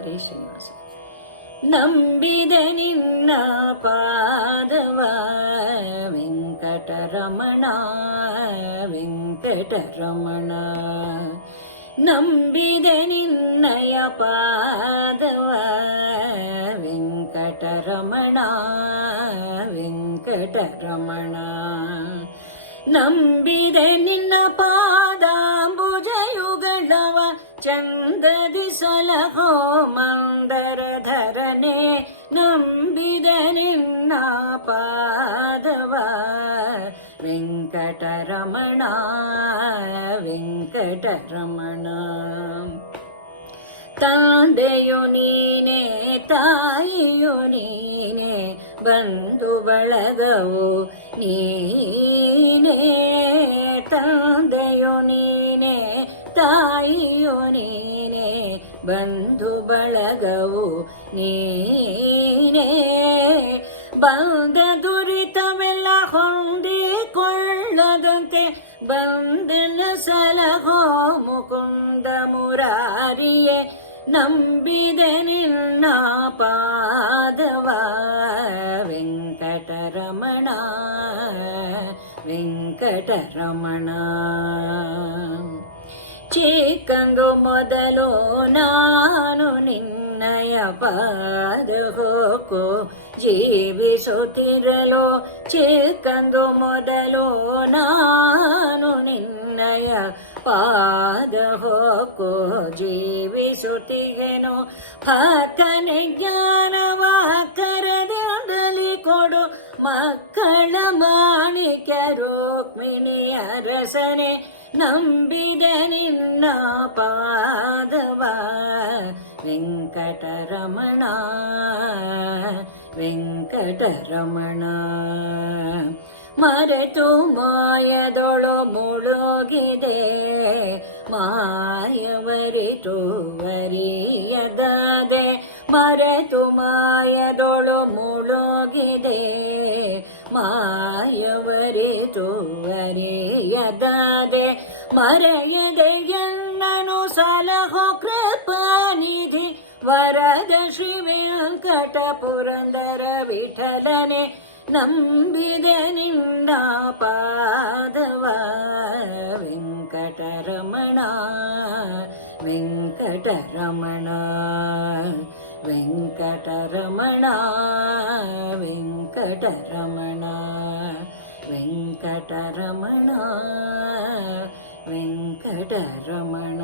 ಹರೇ ಶ್ರೀನಿವಾಸ. ನಂಬಿದೆ ನಿನ್ನ ಪಾದವ ವೆಂಕಟರಮಣ ವೆಂಕಟರಮಣ. ನಂಬಿದೆ ನಿನ್ನಯ ಪಾದವ ವೆಂಕಟರಮಣ ವೆಂಕಟರಮಣ. ನಂಬಿದೆ ನಿನ್ನ ಪಾದಾಂಬುಜಯುಗಳವ ಚಂದದಿ ಸಲಹೋ ಮಂದರಧರನೆ. ನಂಬಿದೆ ನಿನ್ನ ಪಾದವ ವೆಂಕಟರಮಣ ವೆಂಕಟರಮಣ. ತಂದೆಯು ನೀನೆ ತಾಯಿಯು ನೀನೆ ಬಂಧು ಬಳಗವು ನೀನೆ. ತಂದೆಯು ನೀನೆ ತಾಯಿಯು ನೀನೆ ಬಂಧು ಬಳಗವು ನೀನೆ. ಬಂದ ದುರಿತವೆಲ್ಲ ಹೊಂದಿಕೊಳ್ಳದಂತೆ ಬಂದನ ಸಲಹೋ ಮುಕುಂದ ಮುರಾರಿಯೇ. ನಂಬಿದೆ ನಿನ್ನ ಪಾದವ ವೆಂಕಟರಮಣ ವೆಂಕಟರಮಣ. ಚಿಕ್ಕಂದು ಮೊದಲು ನಾನು ನಿನ್ನಯ ಪಾದ ಹೋಕು ಜೀವಿಸುತ್ತಿರಲು. ಚಿಕ್ಕಂದು ಮೊದಲು ನಾನು ನಿನ್ನಯ ಪಾದ ಹೋಕು ಜೀವಿಸುತ್ತಿಗೆನು. ಹಕ್ಕನೆ ಜ್ಞಾನವ ಕರದಿಂದಲಿ ಕೊಡು ಮಕ್ಕಳ ಮಾಣಿಕ್ಯ ರುಕ್ಮಿಣಿ ಅರಸನೆ. ನಂಬಿದೆ ನಿನ್ನ ಪಾದವ ವೆಂಕಟರಮಣ ವೆಂಕಟರಮಣ. ಮರೆತು ಮಾಯದೊಳು ಮುಳುಗಿದೆ ಮಾಯವರಿತು ವರಿಯದಾದೆ. ಮರೆತು ಮಾಯದೊಳು ಮುಳುಗಿದೆ ಮಾಯವರಿತು ವರಿಯದಾದೆ. ಮರೆಯದೆ ಎನ್ನನು ಸಲಹೋ ಕೃಪಾನಿಧಿ ವರದ ಶ್ರೀ ವೆಂಕಟ ಪುರಂದರ ವಿಠಲನೆ. ನಂಬಿದೆ ನಿನ್ನ ಪಾದವ ವೆಂಕಟರಮಣ ವೆಂಕಟರಮಣ ವೆಂಕಟರಮಣ ವೆಂಕಟರಮಣ ವೆಂಕಟರಮಣ ವೆಂಕಟರಮಣ.